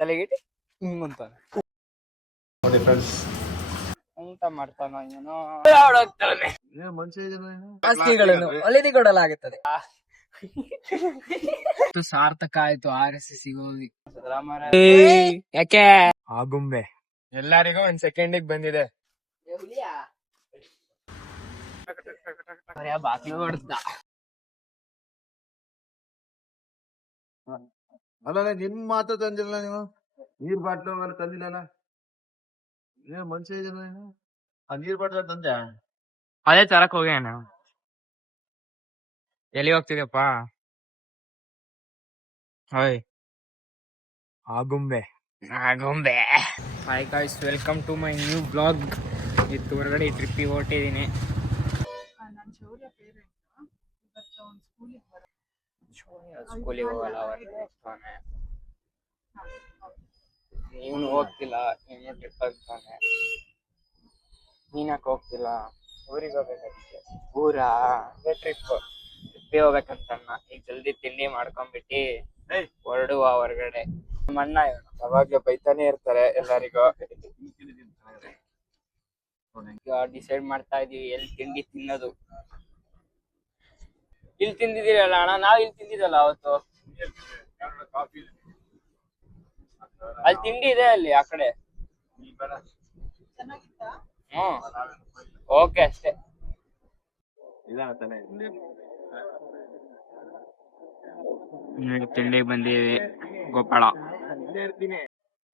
ತಲೆಗಿಟ್ಟು ಹಿಂಗಂತಾನೆ ನೋಡಿ ಫ್ರೆಂಡ್ಸ್, ಊಟ ಮಾಡ್ತಾನ ಏನೋ ಮನುಷ್ಯಗಳನ್ನು ಒಲಿದಿ ಕೊಡಲಾಗುತ್ತದೆ. ಸಾರ್ಥಕ ಆಯ್ತು RSS ಹೋಗಿ. ಯಾಕೆ ಆಗುಂಬೆ ಎಲ್ಲರಿಗೂ ಒಂದ್ ಸೆಕೆಂಡಿಗೆ ಬಂದಿದೆ. ಬಾಕ್ಲು ಹೊಡ್ದ. ಅಲ್ಲ ನಿನ್ ಮಾತು ತಂದಿಲ್ಲ, ನೀವು ನೀರ್ ಬಾಟ್ಲು ಮೇಲೆ ತಂದಿಲ್ಲ. ಏನ್ ಮನುಷ್ಯ ಇದೆಯಲ್ಲ ನೀನು? ಆ ನೀರ್ ಬಾಟ್ಲ ತಂದೆ ಅದೇ ತರಕ್ ಹೋಗ್ಯಾನ. ಎಲ್ಲಿ ಹೋಗ್ತಿದ್ಯಪ್ಪ? Hi Agumbe Agumbe. Hi guys, welcome to my new blog. ಇತ್ತು ಹೊರಗಡೆ ಟ್ರಿಪ್ಪಿಗೆ ಹೊರಟಿದ್ದೀನಿ. ಸ್ಕೂಲಿಗೆ ಹೋಗಲ್ಲ, ಹೋಗ್ತಾನೆ. ನೀನು ಹೋಗ್ತಿಲ್ಲ, ನೀನು ಟ್ರಿಪ್ ಆಗ್ತಾನೆ. ನೀನ್ಯಾಕೆ ಹೋಗ್ತಿಲ್ಲ? ಊರಿಗೆ ಹೋಗ್ಬೇಕಂತೆ. ಊರಾ ಟ್ರಿಪ್ಪಿಗೆ ಹೋಗ್ಬೇಕಂತಣ್ಣ. ಈಗ ಜಲ್ದಿ ತಿಂಡಿ ಮಾಡ್ಕೊಂಡ್ಬಿಟ್ಟು ಹೊರಡುವ ಹೊರಗಡೆ. ಮಣ್ಣ ಅವಾಗ್ಲೇ ಬೈತಾನೆ ಇರ್ತಾರೆ ಎಲ್ಲರಿಗೂ. ಈಗ ಡಿಸೈಡ್ ಮಾಡ್ತಾ ಇದೀವಿ ಎಲ್ಲಿ ತಿಂಡಿ ತಿನ್ನೋದು. ಇಲ್ಲಿ ತಿಂದಿದ್ದೀರಲ್ಲ ಅಣ್ಣ, ನಾವ್ ಇಲ್ಲಿ ತಿಂದಿದ್ದಲ್ಲ ಅವತ್ತು. ಅಲ್ಲಿ ತಿಂಡಿ ಇದೆ ಅಲ್ಲಿ ಆ ಕಡೆ. ಓಕೆ ಅಷ್ಟೇ. ತಿಂಡಿಗೆ ಬಂದೀವಿ ಗೋಪಾಳ.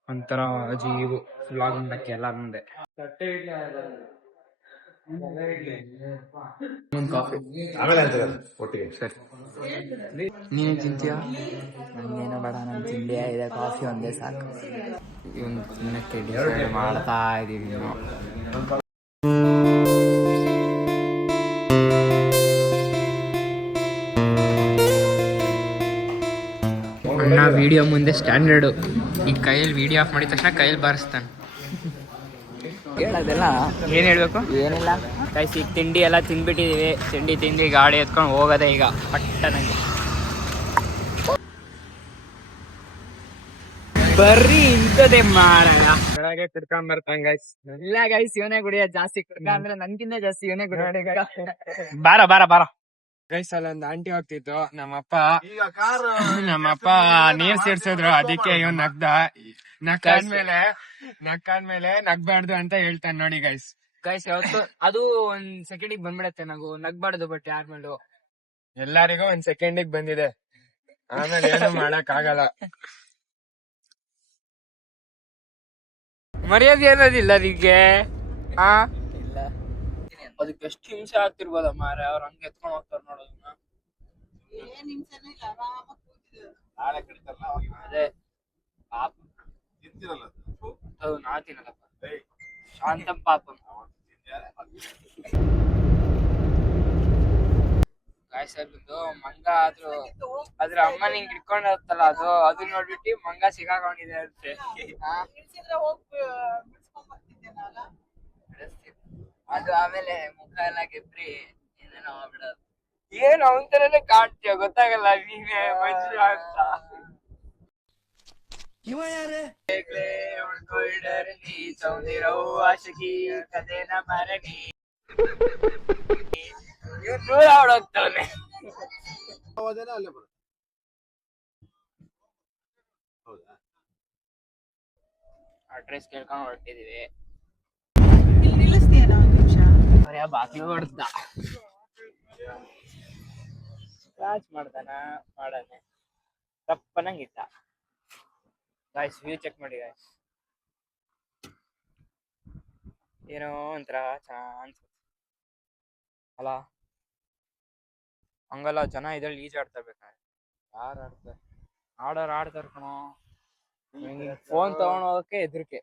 ಒಂಥರ ಅಜೀಬು ವ್ಲಾಗ್ ಮಾಡಕ್ಕೆ ಎಲ್ಲ ಮುಂದೆ. ಕಾಫಿ ಆಮೇಲೆ ಒಟ್ಟಿಗೆ ಸರಿ. ನೀನು ತಿಂತೀಯಾ? ನಂಗೇನೋ ಬೇಡ, ನಾನು ತಿಂಡಿ ಇದೆ, ಕಾಫಿ ಒಂದೇ ಸಾಕು. ಇವನು ತಿನ್ನಕ್ಕೆ ಡಿಸೈಡ್ ಮಾಡ್ತಾ ಇದೀವಿ ನಾವು. ಅಣ್ಣ ವಿಡಿಯೋ ಮುಂದೆ ಸ್ಟ್ಯಾಂಡರ್ಡು. ಈಗ ಕೈಯಲ್ಲಿ ವಿಡಿಯೋ ಆಫ್ ಮಾಡಿದ ತಕ್ಷಣ ಕೈಯಲ್ಲಿ ಬಾರಿಸ್ತಾನೆ. ಹೇಳೋದೆಲ್ಲ ಏನು ಹೇಳ್ಬೇಕು? ಏನಿಲ್ಲ ಗೈಸ್, ಈಗ ತಿಂಡಿ ಎಲ್ಲ ತಿಂದ್ಬಿಟ್ಟಿದೀವಿ. ತಿಂಡಿ ಗಾಡಿ ಎತ್ಕೊಂಡು ಹೋಗೋದೆ ಈಗ ಪಟ್ಟನಂಗೆ. ಬರ್ರಿ ಇಂಥದ್ದೇ ಮಾಡೋಣ. ಕೆಳಗೆ ಕುಡ್ಕೊಂಡ್ ಬರ್ತಾನೆ ಗೈಸ್. ಇಲ್ಲ ಗೈಸ್, ಇವನೇ ಕುಡಿಯೋದು ಜಾಸ್ತಿ. ಕುಡ್ಕ ಅಂದ್ರೆ ನನ್ಗಿಂತ ಜಾಸ್ತಿ ಇವನೇ ಕುಡಿಯೋದು. ಬಾರ ಗೈಸ್, ಅಲ್ಲೊಂದು ಆಂಟಿ ಹೋಗ್ತಿತ್ತು. ನಮ್ಮಪ್ಪ ನೀರ್ ಸೇರ್ಸಿದ್ರು, ಅದಕ್ಕೆ ಇವನ್ ನಕ್ಕಾದ್ಮೇಲೆ ನಗ್ಬಾರ್ದು ಅಂತ ಹೇಳ್ತಾನೆ ನೋಡಿ ಗೈಸ್. ಯಾವತ್ತು ಅದು ಒಂದ್ ಸೆಕೆಂಡಿಗೆ ಬಂದ್ಬಿಡತ್ತೆ. ನಾವು ನಗ್ಬಾರ್ದು, ಬಟ್ ಯಾರ ಮೇಲೂ. ಎಲ್ಲರಿಗೂ ಒಂದ್ ಸೆಕೆಂಡಿಗೆ ಬಂದಿದೆ, ಆಮೇಲೆ ಏನು ಮಾಡಕ್ ಆಗಲ್ಲ. ಮರ್ಯಾದೆ ಅನ್ನೋದಿಲ್ಲ ನಿಮ್ಗೆ? ಇಲ್ಲ, ಅದಕ್ಕೆ ಎಷ್ಟು ಹಿಂಸೆ ಆಗ್ತಿರ್ಬೋದ ಮಾರ. ಅವ್ರ ಹಂಗೆ ಎತ್ಕೊಂಡ್ ಹೋಗ್ತಾರ ನೋಡೋದನ್ನ. ಅದೇ ಪಾಪ ಅದು ನಾ ತಿನ್ನಲ್ಲಪ್ಪ. ಶಾಂತಂ ಪಾಪಂ. ಗಾಯ್ಸಲ್ದು ಮಂಗ ಆದ್ರೂ ಅದ್ರ ಅಮ್ಮ ನಿಂಗೆ ಹಿಡ್ಕೊಂಡ್ ಹೋಗ್ತಲ್ಲ, ಅದು ನೋಡ್ಬಿಟ್ಟು ಮಂಗ ಸಿಗಾಕೊಂಡಿದೆ ಅಂತೆ. ಅದು ಆಮೇಲೆ ಮುಖ ಎಲ್ಲ ಗೆಬ್ರಿ ಏನೇನೋ ಆಗ್ಬಿಡೋದು. ಏನು ಅವನ್ ತರನೇ ಕಾಣ್ತೀಯ, ಗೊತ್ತಾಗಲ್ಲ ನೀನೇ ಮಂಜು ಅಂತ. ದೂರ ಹೊಡೋಗ್ತಾನೆ. ಅಡ್ರೆಸ್ ಕೇಳ್ಕೊಂಡು ಹೊರಟಿದೀವಿ. ಬಾಕಿ ಹೊಡ್ದ ಸ್ಕ್ರಾಚ್ ಮಾಡಾನೆ ತಪ್ಪನಂಗಿತ್ತ. ಗಾಯ್ಸ್, ವ್ಯೂ ಚೆಕ್ ಮಾಡಿ ಗಾಯ್ಸ್. ಏನೋ ಒಂಥರ ಚಾನ್ಸ್ ಅಲ್ಲ. ಹಂಗಲ್ಲ, ಜನ ಇದ್ರಲ್ಲಿ ಈಜಾಡ್ತಾ ಬೇಕಾದ್ರೆ. ಯಾರು ಆಡ್ತಾರೆ? ಆಡ್ತಾರ ಕಣೋ. ಫೋನ್ ತಗೊಂಡ್ ಹೋಗಕ್ಕೆ ಹೆದರಿಕೆ.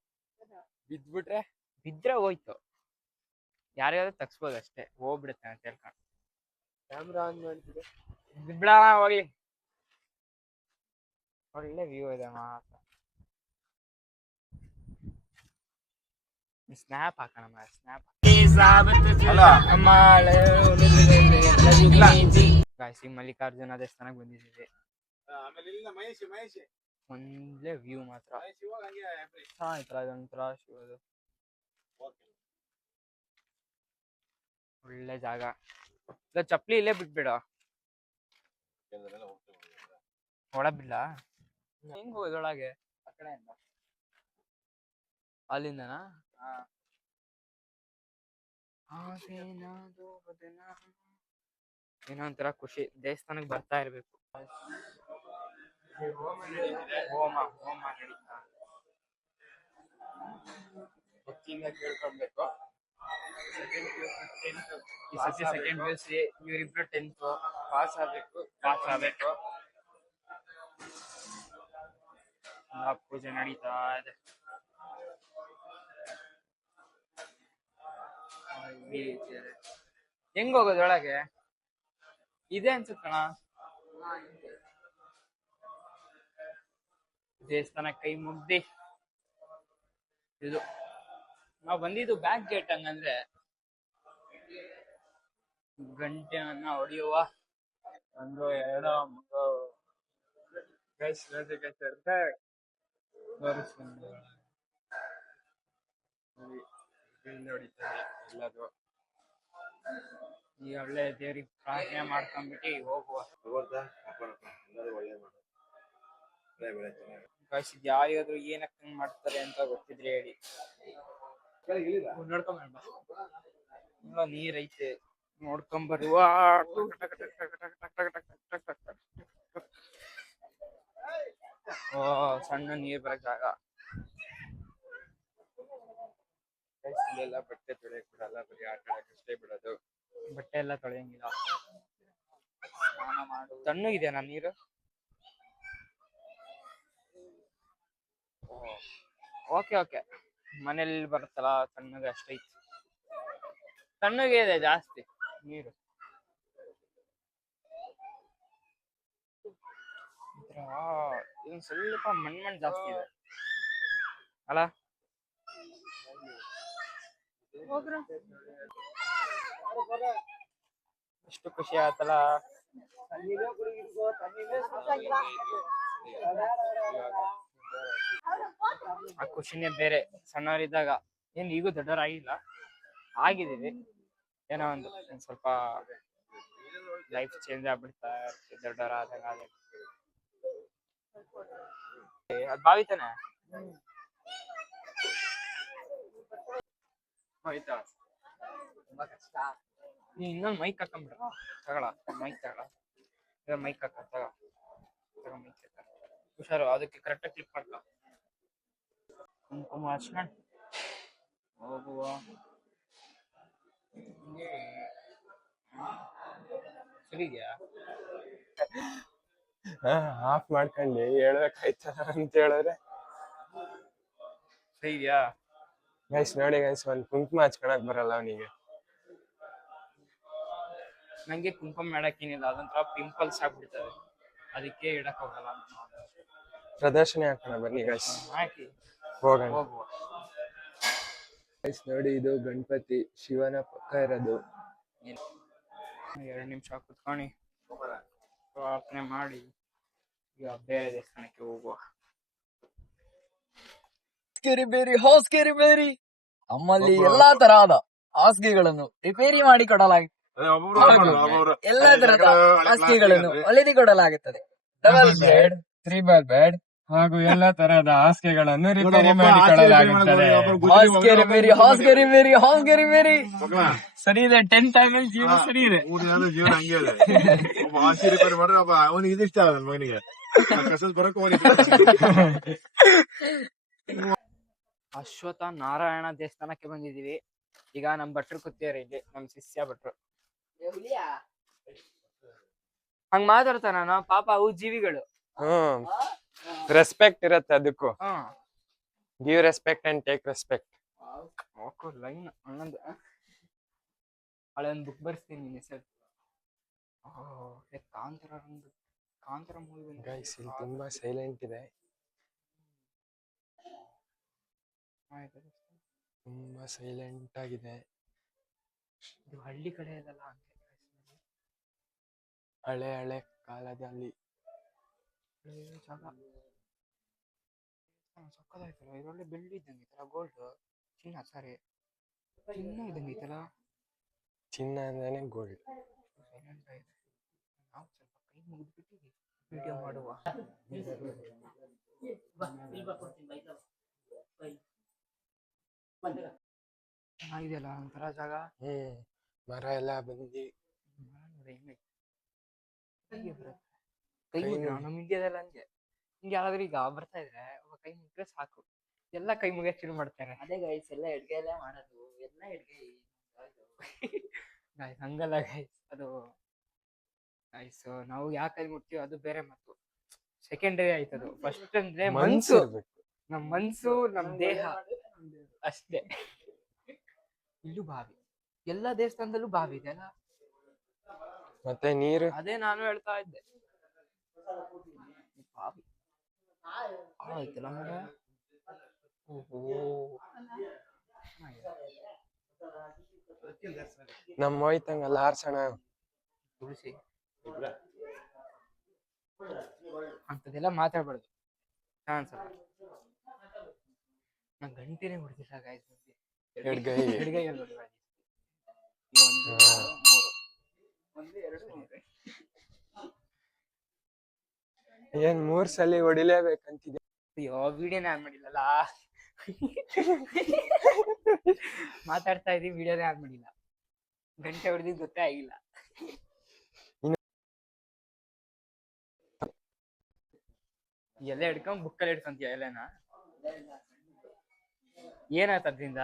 ಬಿದ್ರೆ ಹೋಯ್ತು. ಯಾರಿಗಾದ್ರೂ ತಗ್ಸ್ಬೋದು ಅಷ್ಟೇ, ಹೋಗ್ಬಿಡುತ್ತೆ ಅಂತ ಹೇಳ್ಕೊಂಡು. ಕ್ಯಾಮ್ರಾ ಆನ್ ಮಾಡ್ತಿದೆ, ಬಿಡೋಣ ಹೋಗ್ಲಿ. ಒಳ್ಳೆ ವ್ಯೂ ಇದೆ ಮಾತ್ರ. ಸ್ನ್ಯಾಪ್ ಹಾಕೋಣ, ಸ್ನ್ಯಾಪ್. ಮಲ್ಲಿಕಾರ್ಜುನ ದೇವಸ್ಥಾನಕ್ಕೆ ಬಂದಿದ್ದೀವಿ. ಒಂದೇ ವ್ಯೂ ಮಾತ್ರ ಚೆನ್ನಾಗಿತ್ತಲ್ಲ ಇದೊಂಥರ ಶಿವದು. ಒಳ್ಳೆ ಜಾಗ. ಇಲ್ಲ ಚಪ್ಲಿ ಇಲ್ಲೇ ಬಿಟ್ಬಿಡ. ಒಳ ಬಿಡ್ಲ ಹೆಂಗ್ ಹೋಗೋದೊಳಗೆ ಆ ಕಡೆಯಿಂದ ಅಲ್ಲಿಂದನಾ? ಏನೋ ಒಂಥರ ಖುಷಿ, ದೇವಸ್ಥಾನಕ್ಕೆ ಬರ್ತಾ ಇರ್ಬೇಕು. ಹೋಮ ನಡೀತಾ ಹೆಚ್ಚಿಂದ ಕೇಳ್ಕೊಬೇಕು. ಈ ಸತಿ ಸೆಕೆಂಡ್ PUC ಇವರಿಬ್ರು 10th ಪಾಸ್ ಆಗ್ಬೇಕು. ಪೂಜೆ ನಡೀತಾ ಇದೆ. ಹೆಂಗ್ ಹೋಗೋದೊಳಗೆ ಇದೆ ಅನ್ಸುತ್ತಣ. ದೇವಸ್ಥಾನ ಕೈ ಮುಗ್ದಿ ಇದು ನಾವ್ ಬಂದಿದ್ದು ಬ್ಯಾಕ್ ಗೇಟ್. ಹಂಗಂದ್ರೆ ಗಂಟೆಯನ್ನ ಹೊಡೆಯುವ 1 2 3 ತೋರಿಸ್ಕೊಂಡು ಹೊಡಿತಾರೆ ಎಲ್ಲದು. ಈಗ ಒಳ್ಳೆ ದೇವ್ರಿಗೆ ಪ್ರಾರ್ಥನೆ ಮಾಡ್ಕೊಂಡ್ಬಿಟ್ಟು ಹೋಗುವ. ಯಾರಿಗಾದ್ರು ಏನಕ್ಕೆ ಹಂಗ್ ಮಾಡ್ತಾರೆ ಅಂತ ಗೊತ್ತಿದ್ರೆ ಹೇಳಿ. ನೋಡ್ಕೊಂಬ ನೀರ್ ಐತೆ ನೋಡ್ಕೊಂಬರುವ. ಓ ಸಣ್ಣ ನೀರ್ ಬರಕ್ ಜಾಗ. ಇಲ್ಲೆಲ್ಲ ಬಟ್ಟೆ ತೊಳೆಯಕ್ ಬಿಡಲ್ಲ, ಬರೀ ಆಟ ಆಡಕ್ಕಷ್ಟೇ ಬಿಡೋದು. ಬಟ್ಟೆ ಎಲ್ಲ ತೊಳೆಯಂಗಿಲ್ಲ. ಸ್ನಾನ ಮಾಡು. ತಣ್ಣಗಿದೆಯಾ ನೀರು? ಓಕೆ ಮನೇಲಿ ಬರುತ್ತಲ್ಲ ತಣ್ಣಗೆ ಅಷ್ಟೈತಿ. ತಣ್ಣಗೆ ಇದೆ ಜಾಸ್ತಿ ನೀರು. ಇದೊಂದು ಸ್ವಲ್ಪ ಮಣ್ಣು ಜಾಸ್ತಿ ಇದೆ ಅಲ್ಲ? ಎಷ್ಟು ಖುಷಿ ಆಯ್ತಲ್ಲ. ಆ ಖುಷಿನೇ ಬೇರೆ. ಸಣ್ಣವರಿದ್ದಾಗ ಏನ್ ಈಗೂ ದೊಡ್ಡವರಾಗಿಲ್ಲ, ಆಗಿದ್ದೀವಿ. ಏನೋ ಒಂದು ಸ್ವಲ್ಪ ಲೈಫ್ ಚೇಂಜ್ ಆಗ್ಬಿಡ್ತಾ ದೊಡ್ಡವರಾದಾಗ. ಅದ್ ಬಾವಿ ತಾನೆ ಆಯ್ತಾ? ನೀ ಇನ್ನೊಂದು ಮೈಕ್ ಹಾಕೊಂಡ್ಬಿಡ. ತಗೊಳ ಮೈಕ್ ಹಾಕ. ಹುಷಾರು, ಅದಕ್ಕೆ ಕರೆಕ್ಟಾಗಿ ಕ್ಲಿಕ್ ಮಾಡ್ಕೊ. ಕುಂಕುಮ ಹಚ್ಕೊಂಡ್ ಹೋಗುವ. ಸರಿ ಇದೆಯಾ? ಆಫ್ ಮಾಡ್ಕೊಂಡು ಹೇಳ್ಬೇಕಾಯ್ತದ ಅಂತ ಹೇಳಿದ್ರೆ ಸರಿ ಇದೆಯಾ? ಗೈಸ್ ನೋಡಿ ಗೈಸ್, ಒಂದ್ ಕುಂಕುಮ ಹಚ್ಕೊಳಕ್ ಬರಲ್ಲ ಅವನಿಗೆ. ನಂಗೆ ಕುಂಕುಮ ಮಾಡಕ್ಕೇನಿಲ್ಲ, ಅದೊಂಥರ ಪಿಂಪಲ್ಸ್ ಆಗ್ಬಿಡ್ತದೆ, ಅದಕ್ಕೆ ಇಡಕ್ ಹೋಗಲ್ಲ. ಪ್ರದರ್ಶನ ಹಾಕೋಣ ಬನ್ನಿ ಗೈಸ್, ಹಾಕಿ ಹೋಗೋಣ. ಗೈಸ್ ನೋಡಿ, ಇದು ಗಣಪತಿ ಶಿವನ ಪಕ್ಕ ಇರೋದು. 2 ನಿಮಿಷ ಕುತ್ಕೊಂಡು ಪ್ರಾರ್ಥನೆ ಮಾಡಿ ಈಗ ಬೇರೆ ದೇವಸ್ಥಾನಕ್ಕೆ ಹೋಗುವ. ಹಾಸ್ಕೇರಿ ನಮ್ಮಲ್ಲಿ ಎಲ್ಲಾ ತರಹದ ಹಾಸಿಗೆಗಳನ್ನು ರಿಪೇರಿ ಮಾಡಿ ಕೊಡಲಾಗುತ್ತದೆ. ಎಲ್ಲಾ ತರಹದ ಹಾಸಿಗೆಗಳನ್ನು ಹೊಲಿದು ಕೊಡಲಾಗುತ್ತದೆ. ಡಬಲ್ ಬೆಡ್, 3 ಬೆಡ್ ಹಾಗೂ ಎಲ್ಲಾ ತರಹದ ಹಾಸಿಗೆಗಳನ್ನು ರಿಪೇರಿ ಮಾಡಿ ಕೊಡಲಾಗುತ್ತದೆ. ಹಾಸ್ಕೇರಿ ಸರಿ ಇದೆ. 10 ಟೈಮಲ್ಲಿ ಜೀವನ ಸರಿ ಇದೆ. ಜೀವನ ಹಂಗೆ ಇದೆ. ಹಾಸಿ ರಿಪೇರಿ ಮಾಡ್ರೆ ಅವನಿಗೆ ಇದಿಷ್ಟ ಆಗಲ್ಲ ಮಗನಿಗೆ. ಬರಕ್ ಅಶ್ವತ್ಥ ನಾರಾಯಣ ದೇವಸ್ಥಾನಕ್ಕೆ ಬಂದಿದೀವಿ. ಈಗ ನಮ್ ಭಟ್ರು ಕೂತಿದ್ದಾರೆ ಇಲ್ಲಿ, ನಮ್ ಶಿಷ್ಯ ಭಟ್ರು. ಹಂಗ ಮಾತಾಡ್ತಾನ ಪಾಪ, ಅವು ಜೀವಿಗಳು. ರೆಸ್ಪೆಕ್ಟ್ ಇರತ್ತೆ ಅದಕ್ಕೂ. Give respect and take respect. Line ಹನ್ನೊಂದು ಹಳೆ ಒಂದು ಬುಕ್ ಬರ್ಸ್ತೀನಿ ನಿನ್ನ ಹೆಸರು. ಕಾಂತಾರ ಮೂವಿ ಗೈಸ್ ಇಲ್ಲಿ ತುಂಬಾ ಸೈಲೆಂಟ್ ಇದೆ, ತುಂಬಾ ಸೈಲೆಂಟ್ ಆಗಿದೆ. ಇದು ಹಳ್ಳಿ ಕಡೆ ಇದಲ್ಲ, ಹಳೆ ಕಾಲದಲ್ಲಿ ಜಾಗ. ಸಕ್ಕದಾಯ್ತಲ್ಲ, ಇದೊಳ್ಳೆ ಬೆಳ್ಳಿ ಇದ್ದಂಗೆ ಐತಲ್ಲ, ಗೋಲ್ಡ್ ಚಿನ್ನ, ಸಾರಿ ಚಿನ್ನ ಇದ್ದಂಗೆ ಐತಲ್ಲ. ಚಿನ್ನ ಅಂತಾನೆ ಗೋಲ್ಡ್. ಸೈಲೆಂಟ್ ಆಗಿದೆ. ನಾವು ಸ್ವಲ್ಪ ಕೈ ಮುಗಿದ್ಬಿಟ್ಟು ವಿಡಿಯೋ ಮಾಡುವ. ಚೆನ್ನಾಗಿದೆಯಲ್ಲ ಒಂಥರ ಜಾಗ. ಮರ ಎಲ್ಲ ಬಂದಿ ಕೈ ನಮ್ಮ ಇಂಡಿಯಾದಲ್ಲ ಹಂಗೆ. ಹಿಂಗೆ ಯಾರಾದ್ರೂ ಈಗ ಬರ್ತಾ ಇದ್ರೆ ಕೈ ಮುಗಿದ್ರೆ ಸಾಕು, ಎಲ್ಲ ಕೈ ಮುಗಿಯಕ್ ಶುರು ಮಾಡ್ತಾರೆ. ಅದೇ ಗೈಸ್, ಎಲ್ಲ ಎಡ್ಗೈಲೇ ಮಾಡೋದು, ಎಲ್ಲ ಎಡ್ಗೈ. ಗಾಯ್ಸ್ ಹಂಗಲ್ಲ ಗೈಸ್, ಅದು ಗೈಸ್ ನಾವು ಯಾಕೆ ಕೈ ಮುಟ್ತೀವಿ ಅದು ಬೇರೆ ಮತ್ತು ಸೆಕೆಂಡರಿ ಆಯ್ತದು. ಫಸ್ಟ್ ಅಂದ್ರೆ ಮನ್ಸು, ನಮ್ ಮನ್ಸು ನಮ್ ದೇಹ ಅಷ್ಟೇ. ಇಲ್ಲೂ ಬಾವಿ, ಎಲ್ಲಾ ದೇವಸ್ಥಾನದಲ್ಲೂ ಬಾವಿ ಇದೆ ಅಲ್ಲ, ಮತ್ತೆ ನೀರು. ಅದೇ ನಾನು ಹೇಳ್ತಾ ಇದ್ದೆ, ಬಾವಿ ಆಯ್ತಲ್ಲ ಮರ. ಓಹೋ, ನಮ್ಮ ಹೋಯ್ತಂಗಲ್ಲ ಆರ್ಸಣ ತುಳಸಿ ಅಂತದೆಲ್ಲ ಮಾತಾಡ್ಬಾರ್ದು. ನಂಗೆ ಗಂಟೆನೇ ಹೊಡ್ದಿಲ್ಲ ಗಾಯ್ಸ್. ಎಡ್ಗೈ ಏನ್ 3 ಸಲ ಹೊಡಿಲೇಬೇಕಂತಿದೆ. ಅಯ್ಯೋ ವಿಡಿಯೋನೇ ಆನ್ ಮಾಡಿಲ್ಲಲ್ಲ. ಮಾತಾಡ್ತಾ ಇದೀವಿ, ವಿಡಿಯೋನೇ ಆನ್ ಮಾಡಿಲ್ಲ. ಗಂಟೆ ಹೊಡೆದಿದ್ದು ಗೊತ್ತೇ ಆಗಿಲ್ಲ. ಎಲೆ ಹಿಡ್ಕೊಂಡ್ ಬುಕ್ಕಲ್ಲಿ ಹಿಡ್ಕೊಂತೀಯ ಎಲೆನ? ಏನಾಯ್ತು ಅದ್ರಿಂದ?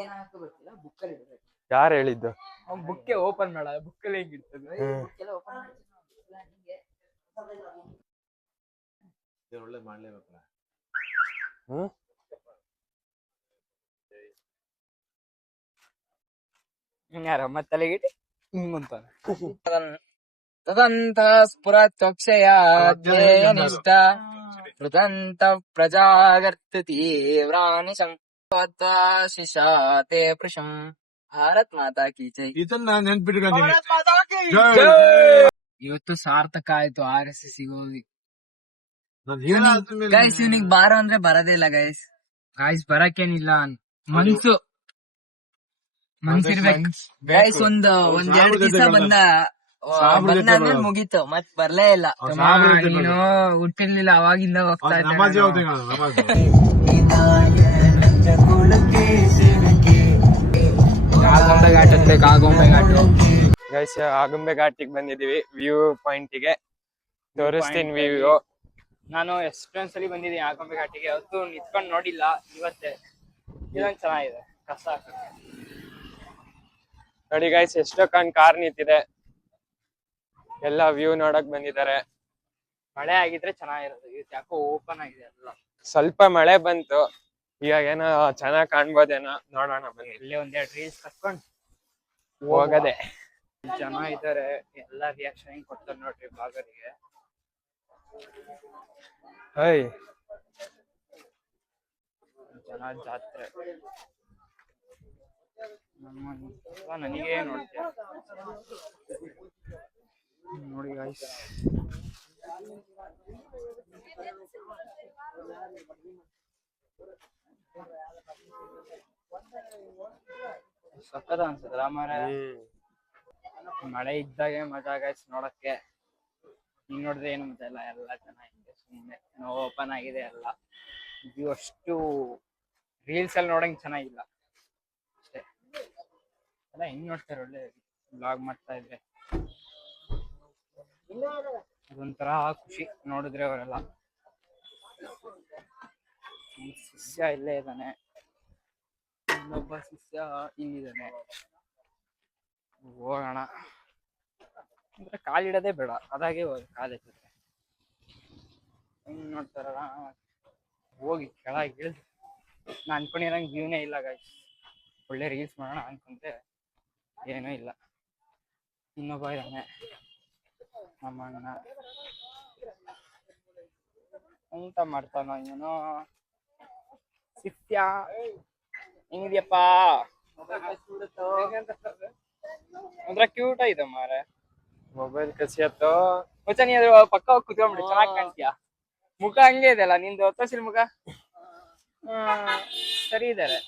ಏನಾಯ್ತು ಗೊತ್ತಿಲ್ಲ, ಬುಕ್ಕಲ್ಲಿ ಇಡ್ಬೇಕು. ಯಾರು ಹೇಳಿದ್ದು? ಅವ್ನ್ ಬುಕ್ಕೆ ಓಪನ್ ಮಾಡ, ಬುಕ್ಕಲ್ಲಿ ಹೆಂಗ್ ಇರ್ತದೆ? ಬುಕ್ಕೆಲ್ಲ ಓಪನ್ ಒಳ್ಳೆ ಮಾಡ್ಲೇಬೇಕಲ್ಲ. ಯಾರ ಮತ್ತಲೆಗಿಟ್ಟು ಹಿಂಗಂತಾನೆ. ತದಂತ ಸ್ಫುರತ್ವಕ್ಷಯ ಧ್ಯೇಯನಿಷ್ಠ ಕೃತಂತ ಪ್ರಜಾಗರ್ತತಿ ವ್ರಾಣಿ ಶಿಶಾತೆ ಪೃಶಂ. ಭಾರತ್ ಮಾತಾ ಕಿ ಜೈ. ಇದನ್ನ ನೆನ್ಪಿಟ್ಕೊಂಡಿದ್ದೀನಿ. ಇವತ್ತು ಸಾರ್ಥಕ ಆಯ್ತು RSS ಹೋಗಿ. ಗೈಸ್ ಇವನಿಗೆ ಬಾರೋ ಅಂದ್ರೆ ಬರದೇ ಇಲ್ಲ ಗೈಸ್. ಗಾಯ್ಸ್ ಬರಕ್ಕೇನಿಲ್ಲ, ಮನ್ಸಿರ್ಬೇಕು ಗೈಸ್. ಒಂದ್ 2 ದಿವಸ ಬಂದಾದ್ಮೇಲೆ ಮುಗೀತು, ಮತ್ ಬರ್ಲೇ ಇಲ್ಲ. ನೀನು ಹುಟ್ಟಿರ್ಲಿಲ್ಲ, ಅವಾಗಿಂದ ಹೋಗ್ತಾ ಇದ್ದೆ. ಕಾಗೊಂಬೆ ಘಾಟ್ ಹತ್ಬೇಕು, ಕಾಗೊಂಬೆ ಘಾಟು. ಗೈಸ್ ಆಗುಂಬೆ ಘಾಟಿಗೆ ಬಂದಿದೀವಿ, ವ್ಯೂ ಪಾಯಿಂಟಿಗೆ ತೋರಿಸ್ತೀನಿ ವ್ಯೂ. ನಾನು ಎಷ್ಟೊಂದ್ಸಲಿ ಬಂದಿದ್ದೀನಿ ಆಗುಂಬೆ ಘಾಟಿಗೆ, ಅವತ್ತು ನಿಂತ್ಕೊಂಡು ನೋಡಿಲ್ಲ, ಇವತ್ತೇ. ಇದೊಂದು ಚೆನ್ನಾಗಿದೆ, ಕಸ ಹಾಕಕ್ಕೆ. ನೋಡಿ ಗೈಸ್, ಎಷ್ಟೊಂದು ಕಾರ್ ನಿಂತಿದೆ, ಎಲ್ಲ ವ್ಯೂ ನೋಡಕ್ ಬಂದಿದ್ದಾರೆ. ಮಳೆ ಆಗಿದ್ರೆ ಚೆನ್ನಾಗಿರೋದು, ಇವತ್ತು ಯಾಕೋ ಓಪನ್ ಆಗಿದೆ ಎಲ್ಲ. ಸ್ವಲ್ಪ ಮಳೆ ಬಂತು, ಇವಾಗ ಏನೋ ಚೆನ್ನಾಗ್ ಕಾಣ್ಬೋದೇನೋ, ನೋಡೋಣ ಬನ್ನಿ. ಇಲ್ಲೇ 1-2 ರೀಲ್ಸ್ ಕಟ್ಕೊಂಡು ಹೋಗದೆ. ಜನ ಇದ್ದಾರೆ, ಎಲ್ಲ ರಿಯಾಕ್ಷನ್ ಹೆಂಗ್ ಕೊಡ್ತಾರೆ ನೋಡ್ರಿ ಬ್ಲಾಗರಿಗೆ. ಜನ ಜಾತ್ರೆ ನನಗೆ ನೋಡ್ತೀಯ ನೋಡಿ ಗಾಯ್ಸ್. ಸಕ್ಕದ ಅನ್ಸುತ್ತಲ್ಲ ಮಾರ. ಮಳೆ ಇದ್ದಾಗೆ ಮಜಾ ಗಾಯ್ಸ್ ನೋಡಕ್ಕೆ. ಹಿಂಗ್ ನೋಡಿದ್ರೆ ಏನು ಮಜಾ ಇಲ್ಲ, ಎಲ್ಲ ಚೆನ್ನಾಗಿದೆ, ಸುಮ್ಮನೆ ಓಪನ್ ಆಗಿದೆ ಎಲ್ಲ. ವ್ಯೂ ಅಷ್ಟು ರೀಲ್ಸ್ ಅಲ್ಲಿ ನೋಡಂಗ್ ಚೆನ್ನಾಗಿಲ್ಲ ಅಷ್ಟೇ. ಎಲ್ಲ ಹೆಂಗ್ ನೋಡ್ತಾರೆ, ಒಳ್ಳೆ ಬ್ಲಾಗ್ ಮಾಡ್ತಾ ಇದ್ರೆ ಅದೊಂಥರ ಖುಷಿ ನೋಡಿದ್ರೆ. ಅವರೆಲ್ಲ ಶಿಷ್ಯ ಇಲ್ಲೇ ಇದ್ದಾನೆ, ಇನ್ನೊಬ್ಬ ಶಿಷ್ಯ ಇಲ್ಲಿದ್ದಾನೆ. ಹೋಗೋಣ ಅಂದ್ರೆ ಕಾಲಿಡೋದೇ ಬೇಡ, ಅದಾಗೆ ಕಾಲೆತ್ತದೆ. ಹೆಂಗ್ ನೋಡ್ತಾರಲ್ಲ, ಹೋಗಿ ಕೆಳಗೆ ಇಳಿದು. ನಾ ಅನ್ಕೊಂಡಿರಂಗ್ ವ್ಯೂನೇ ಇಲ್ಲ ಗಾಯ್ಸ್. ಒಳ್ಳೆ ರೀಲ್ಸ್ ಮಾಡೋಣ ಅನ್ಕೊಂಡೆ, ಏನೂ ಇಲ್ಲ. ಇನ್ನೊಬ್ಬ ಇದ್ದಾನೆ ನಮ್ಮ ಅಣ್ಣ, ಎಂತ ಮಾಡ್ತಾನೋ ಏನೋ. ಶಿಷ್ಯ ಹೆಂಗಿದ್ಯಪ್ಪ? ಒಂಥರ ಕ್ಯೂಟ್ ಆಗಿದೆ ಮಾರೆ. ಮೊಬೈಲ್ ಕಸಿಯತ್ತೋ ಮಚ್ಚ, ನೀ ಪಕ್ಕ ಹೋಗಿ ಕುತ್ಕೊಂಡ್ಬಿಡಿ, ಚೆನ್ನಾಗಿ ಕಾಣ್ತೀಯಾ. ಮುಖ ಹಂಗೆ ಇದೆಯಲ್ಲ ನಿಂದು ತೋರ್ಸಿಲ್ ಮುಖ. ಆ, ಸರಿ ಇದಾರೆ.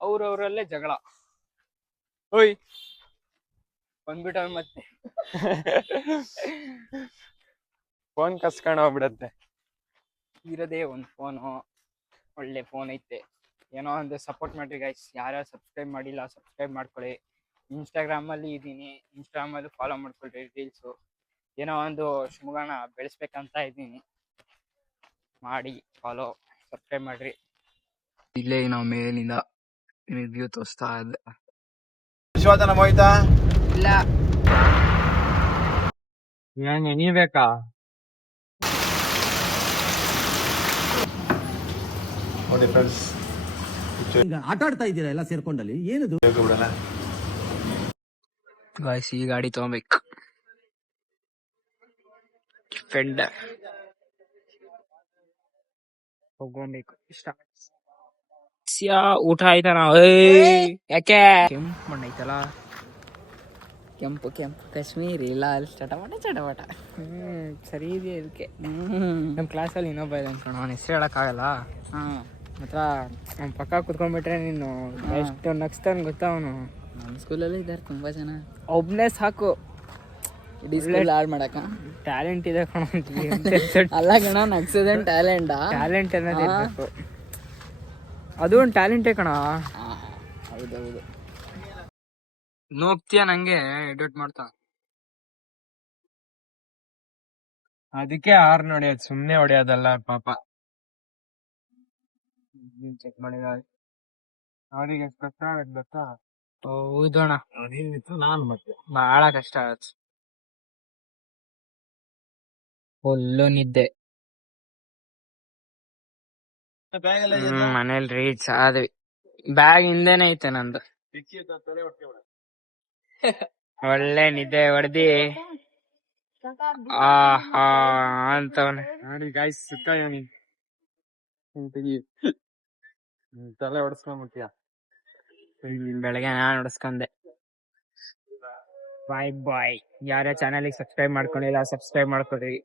ಅವ್ರವ್ರಲ್ಲೇ ಜಗಳ. ಓಯ್ ಬಂದ್ಬಿಟ್ಟವ್ ಮತ್ತೆ. ಫೋನ್ ಕಸ್ಕೊಂಡ್ ಹೋಗ್ಬಿಡತ್ತೆ. ಇರೋದೇ ಒಂದು ಫೋನು, ಒಳ್ಳೆ ಫೋನ್ ಐತೆ. ಏನೋ ಒಂದು ಸಪೋರ್ಟ್ ಮಾಡ್ರಿ ಗೈಸ್. ಯಾರ್ಯಾರು ಸಬ್ಸ್ಕ್ರೈಬ್ ಮಾಡಿಲ್ಲ ಸಬ್ಸ್ಕ್ರೈಬ್ ಮಾಡ್ಕೊಳ್ಳಿ. ಇನ್ಸ್ಟಾಗ್ರಾಮಲ್ಲಿ ಇದ್ದೀನಿ, ಇನ್ಸ್ಟಾಗ್ರಾಮಲ್ಲಿ ಫಾಲೋ ಮಾಡ್ಕೊಳ್ರಿ ರೀಲ್ಸು. ಏನೋ ಒಂದು ಶಿವಮೊಗ್ಗನ ಬೆಳೆಸ್ಬೇಕಂತ ಇದ್ದೀನಿ. ಮಾಡಿ ಫಾಲೋ ಸಬ್ಸ್ಕ್ರೈಬ್ ಮಾಡ್ರಿ. ಇಲ್ಲೇ ನಾವು ಮೇಲಿಂದ ರಿವ್ಯೂ ತೋರಿಸ್ತಾ ಇದ್ದೆ. ವಿಶ್ವನಾಥನ ಮೋಹಿತಾ ಇಲ್ಲ ಏನ್ ಎಣಿಬೇಕಾ? ನೋಡಿ ಫ್ರೆಂಡ್ಸ್, ಈಗ ಆಟ ಆಡ್ತಾ ಇದ್ದೀರಾ ಎಲ್ಲ ಸೇರ್ಕೊಂಡಲ್ಲಿ ಏನದು? ಬಿಡೋಣ. ಗಾಯ್ಸ್ ಈ ಗಾಡಿ ತಗೋಬೇಕು. ಫೆಂಡರ್ ಹೋಗ್ಬೇಕು ಇಷ್ಟ. ಊಟ ಆಯ್ತಾನ? ಯಾಕೆ ಕೆಂಪು ಮಣ್ಣು ಐತಲ್ಲ, ಕೆಂಪು ಕೆಂಪು ಕಾಶ್ಮೀರಿ ಲಾಲ್ ಚಟಪಟ ಚಟಪಟ. ಸರಿ ಇದೆಯಾ ಇದಕ್ಕೆ. ನಮ್ಮ ಕ್ಲಾಸಲ್ಲಿ ಇನ್ನೊಬ್ಬ ಇದೆ ಅನ್ಕೊಂಡು ಅವನ ಹೆಸರು ಹೇಳಕ್ಕಾಗಲ್ಲ. ಮಾತ್ರ ಅವ್ನ ಪಕ್ಕ ಕುತ್ಕೊಂಡ್ಬಿಟ್ರೆ ನೀನು ಎಷ್ಟು ನಗ್ಸ್ತಾನೆ ಗೊತ್ತಾ ಅವನು. ನಮ್ಮ ಸ್ಕೂಲಲ್ಲೂ ಇದ್ದಾರೆ ತುಂಬಾ ಜನ. ಒಬ್ನೇ ಸಾಕು ಇಡೀ ಸ್ಕೂಲ್ ಹಾಳು ಮಾಡಕ. ಟ್ಯಾಲೆಂಟ್ ಇದೆ ಕಣ. ಅಲ್ಲ ಕಣ, ನಗ್ಸೋದೇನ್ ಟ್ಯಾಲೆಂಟಾ? ಟ್ಯಾಲೆಂಟ್ ಅನ್ನೋದು ಇರ್ಬೇಕು. ಅದು ಒಂದು ಟ್ಯಾಲೆಂಟೇ ಕಣ. ಹೌದೌದು. ನೋಗ್ತೀಯ ನಂಗೆ ಎಡಿಟ್ ಮಾಡ್ತಾ. ಅದಕ್ಕೆ ಆರ್ ಹೊಡಿಯೋದು, ಸುಮ್ನೆ ಹೊಡಿಯೋದಲ್ಲ ಪಾಪ. ಚೆಕ್ ಮಾಡಿದ ಅವ್ರಿಗೆ ಎಷ್ಟು ಕಷ್ಟ ಆಗತ್ ಗೊತ್ತಾ? ಹೌದಣ, ನಾನು ಮತ್ತೆ ಬಹಳ ಕಷ್ಟ ಆಗತ್ತೆ. ಫುಲ್ಲು ನಿದ್ದೆ. ಮನೇಲಿ ರೀಚ್ ಆದ್ವಿ. ಬ್ಯಾಗ್ ಹಿಂದೆನೆ ಐತೆ ನಂದು. ಒಳ್ಳೆ ನಿದ್ದೆ ಹೊಡೆದಿ ಆಹಾ ಅಂತವನೆ. ನೋಡಿ ಗಾಯ್ಸ್, ಸುತ್ತ ತಲೆ ಹೊಡ್ಸ್ಕೊಂಡ್ಬಿಟ್ಯಾ? ಬೆಳಗ್ಗೆ ನಾನು ಹೊಡ್ಸ್ಕೊಂಡೆ. ಬಾಯ್ ಬಾಯ್. ಯಾರ್ಯಾರ ಚಾನಲ್ಗೆ ಸಬ್ಸ್ಕ್ರೈಬ್ ಮಾಡ್ಕೊಂಡಿಲ್ಲ ಸಬ್ಸ್ಕ್ರೈಬ್ ಮಾಡ್ಕೊಡ್ರಿ.